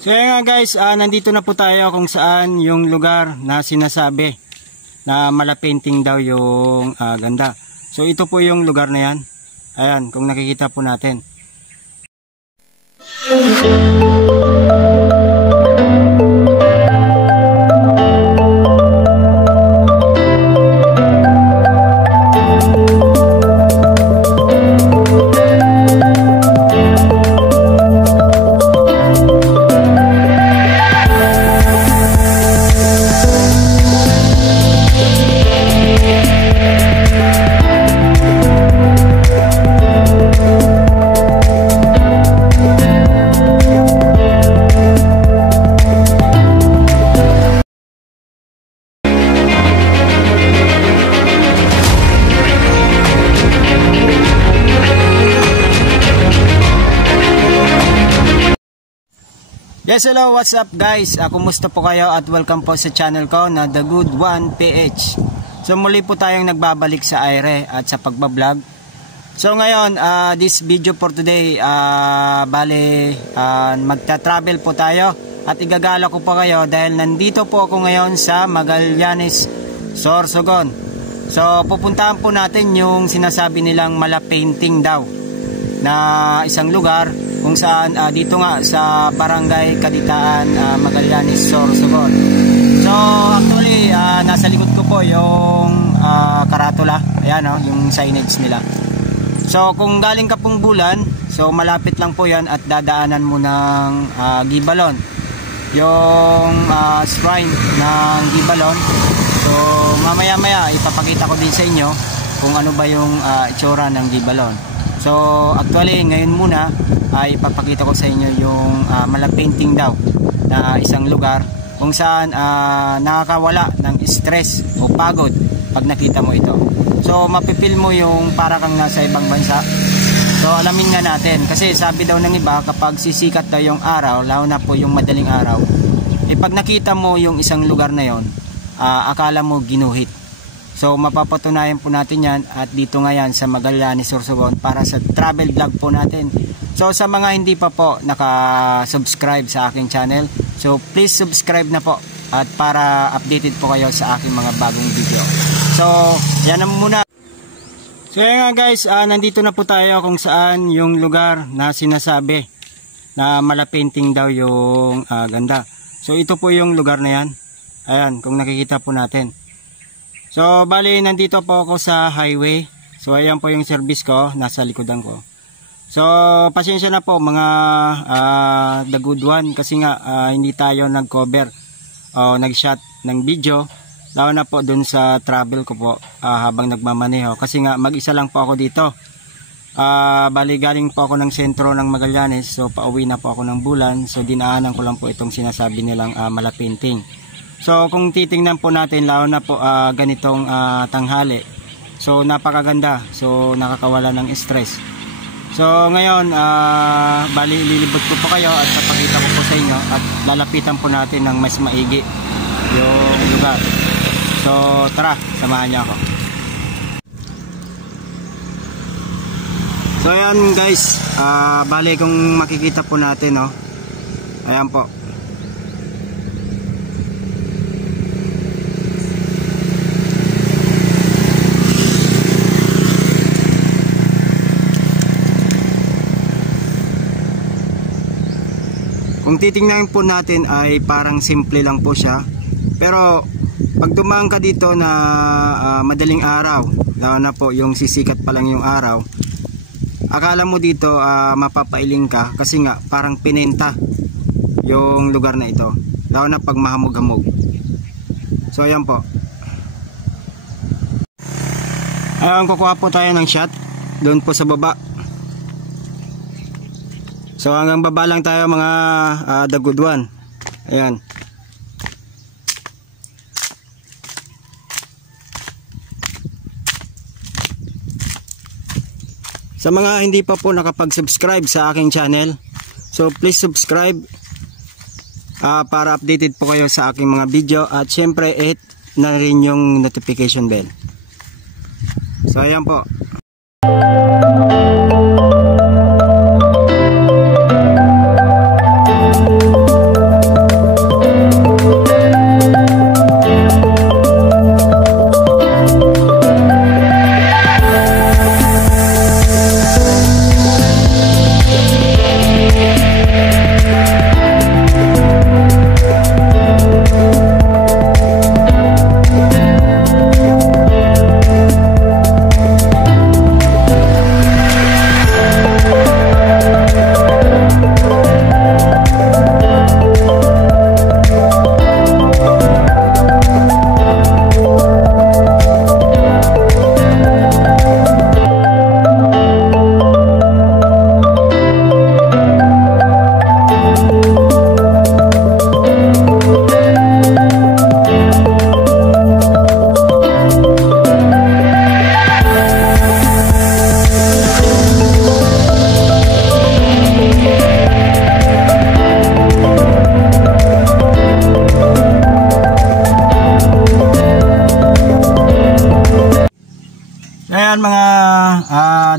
So yan nga guys, nandito na po tayo kung saan yung lugar na sinasabi na malapainting daw yung ganda. So ito po yung lugar na yan. Ayan, kung nakikita po natin. Yes, hello, what's up guys? Kumusta po kayo at welcome po sa channel ko na The Good One PH. So muli po tayong nagbabalik sa aire at sa pagbablog. So ngayon, this video for today, magta-travel po tayo at igagala ko po kayo dahil nandito po ako ngayon sa Magallanes, Sorsogon. So pupuntahan po natin yung sinasabi nilang malapainting daw na isang lugar kung saan dito nga sa Barangay Kaditaan, Magallanes, Sorsogon. So actually nasa likod ko po yung karatula, ayan yung signage nila. So kung galing ka pong Bulan, so malapit lang po yan at dadaanan mo ng Gibalon, yung shrine ng Gibalon. So mamaya maya ipapakita ko din sa inyo kung ano ba yung itsura ng Gibalon. So actually ngayon muna ay ipapakita ko sa inyo yung malapainting daw na isang lugar kung saan nakakawala ng stress o pagod pag nakita mo ito. So mapipil mo yung para kang nasa ibang bansa. So alamin nga natin kasi sabi daw ng iba kapag sisikat daw yung araw, lalo na po yung madaling araw, pag nakita mo yung isang lugar na yon, akala mo ginuhit. So mapapatunayan po natin yan at dito nga yan sa Magallanes, Sorsogon para sa travel vlog po natin. So sa mga hindi pa po naka-subscribe sa aking channel, so please subscribe na po at para updated po kayo sa aking mga bagong video. So yan na muna. So yan nga guys, nandito na po tayo kung saan yung lugar na sinasabi na malapainting daw yung ganda. So ito po yung lugar na yan. Ayan, kung nakikita po natin. So bali nandito po ako sa highway. So ayan po yung service ko, nasa likodan ko. So pasensya na po mga The Good One kasi nga hindi tayo nag-cover o nag-shot ng video, lalo na po dun sa travel ko po habang nagmamaneho kasi nga mag-isa lang po ako dito. Bali galing po ako ng sentro ng Magallanes, so pauwi na po ako ng Bulan, so dinaanan ko lang po itong sinasabi nilang malapainting. So kung titingnan po natin, lalo na po ganitong tanghali, so napakaganda, so nakakawala ng stress. So ngayon bali lilibot ko po kayo at papakita ko po sa inyo at lalapitan po natin ng mas maigi yung lugar. So tara, samahan niyo ako. So ayan guys, bali kung makikita po natin ayan po. Kung titingnan po natin ay parang simple lang po siya. Pero pag dumaan ka dito na madaling araw, lalo na po yung sisikat pa lang yung araw, akala mo dito mapapailing ka kasi nga parang pinenta yung lugar na ito. Lalo na pag mahamog-hamog. So ayan po. Kukuha po tayo ng shot doon po sa baba. So hanggang baba lang tayo mga The Good One. Ayan. Sa mga hindi pa po nakapag-subscribe sa aking channel, so please subscribe para updated po kayo sa aking mga video at syempre hit na rin yung notification bell. So ayan po.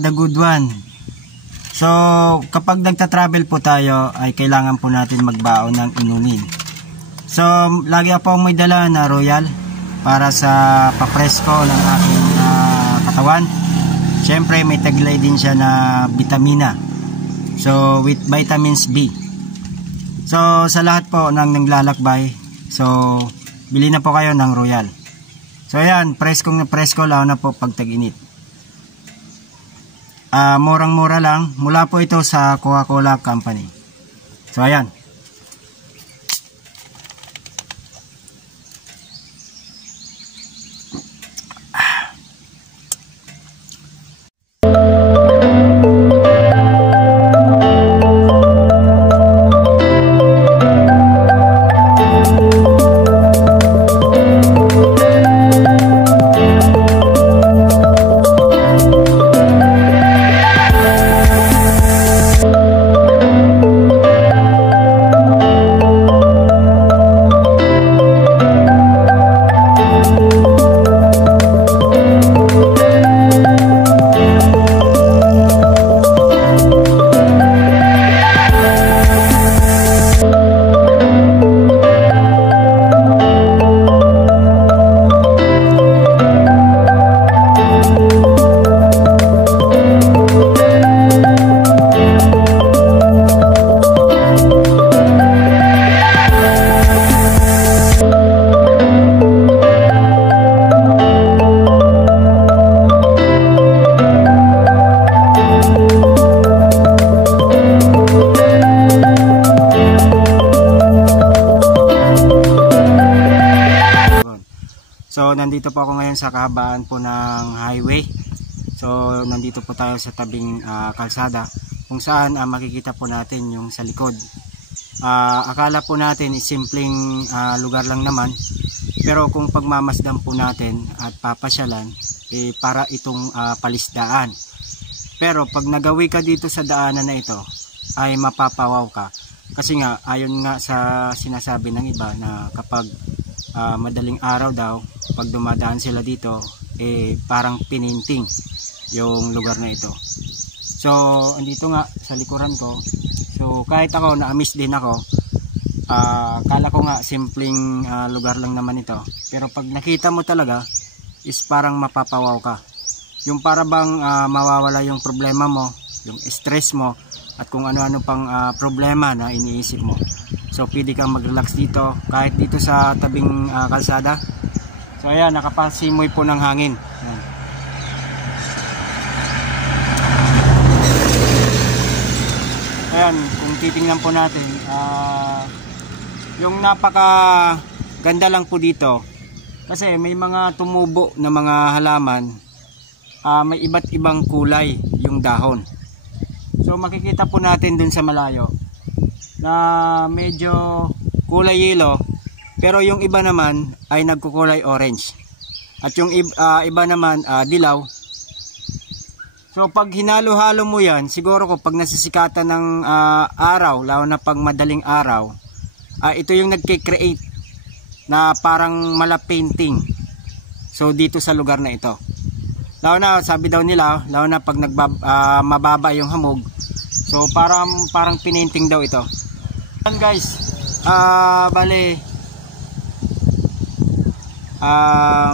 The Good One. So kapag nagta-travel po tayo ay kailangan po natin magbaon ng inumin. So lagi ako may dala na Royal para sa papresko ng aking katawan. Siyempre may taglay din siya na vitamina. So with vitamins B. So sa lahat po ng naglalakbay, so bili na po kayo ng Royal. So ayan, preskong na presko lalo na po pag tag-init. Murang-mura lang. Mula po ito sa Coca-Cola Company. So ayan. So nandito po ako ngayon sa kahabaan po ng highway. So nandito po tayo sa tabing kalsada kung saan makikita po natin yung sa likod. Akala po natin simpleng lugar lang naman, pero kung pagmamasdan po natin at papasyalan, para itong palisdaan. Pero pag nagawi ka dito sa daanan na ito ay mapapawaw ka, kasi nga ayon nga sa sinasabi ng iba na kapag madaling araw daw, pag dumadaan sila dito parang pininting yung lugar na ito. So andito nga sa likuran ko, so kahit ako na-miss din ako, kala ko nga simpleng lugar lang naman ito, pero pag nakita mo talaga is parang mapapawaw ka. Yung para bang mawawala yung problema mo, yung stress mo, at kung ano-ano pang problema na iniisip mo. So pwede kang mag-relax dito, kahit dito sa tabing kalsada. So ayan, nakapasimoy po ng hangin. Ayan, kung titingnan po natin, yung napaka ganda lang po dito, kasi may mga tumubo na mga halaman, may iba't ibang kulay yung dahon. So makikita po natin dun sa malayo na medyo kulay yellow, pero yung iba naman ay nagkukulay orange, at yung iba naman dilaw. So pag hinalo-halo mo yan, siguro ko pag nasisikatan ng araw, lalo na pag madaling araw, ito yung nagke-create na parang mala painting. So dito sa lugar na ito, lalo na sabi daw nila, lalo na pag mababa yung hamog, so parang pininting daw ito. Guys, bale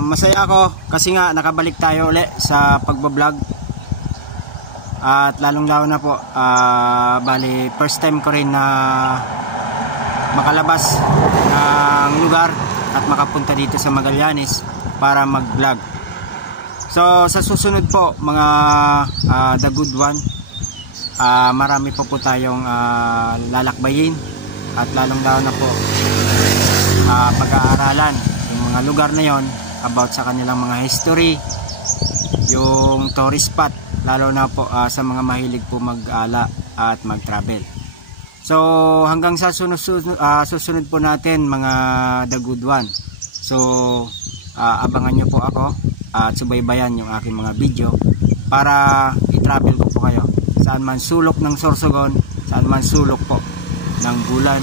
masaya ako kasi nga nakabalik tayo ulit sa pagbablog, at lalong lalo na po bale first time ko rin na makalabas ng lugar at makapunta dito sa Magallanes para mag vlog. So sa susunod po mga The Good One, marami po tayong lalakbayin, at lalong lalo na po pag-aaralan yung mga lugar na yon, about sa kanilang mga history, yung tourist spot, lalo na po sa mga mahilig po mag-ala at mag-travel. So hanggang sa susunod po natin mga The Good One. So abangan nyo po ako at subaybayan yung aking mga video para i-travel ko po kayo saan man sulok ng Sorsogon, saan man sulok po ng Bulan,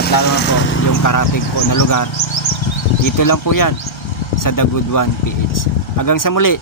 at lalo na po yung karatig po na lugar. Dito lang po yan sa The Good One PH. Hanggang sa muli.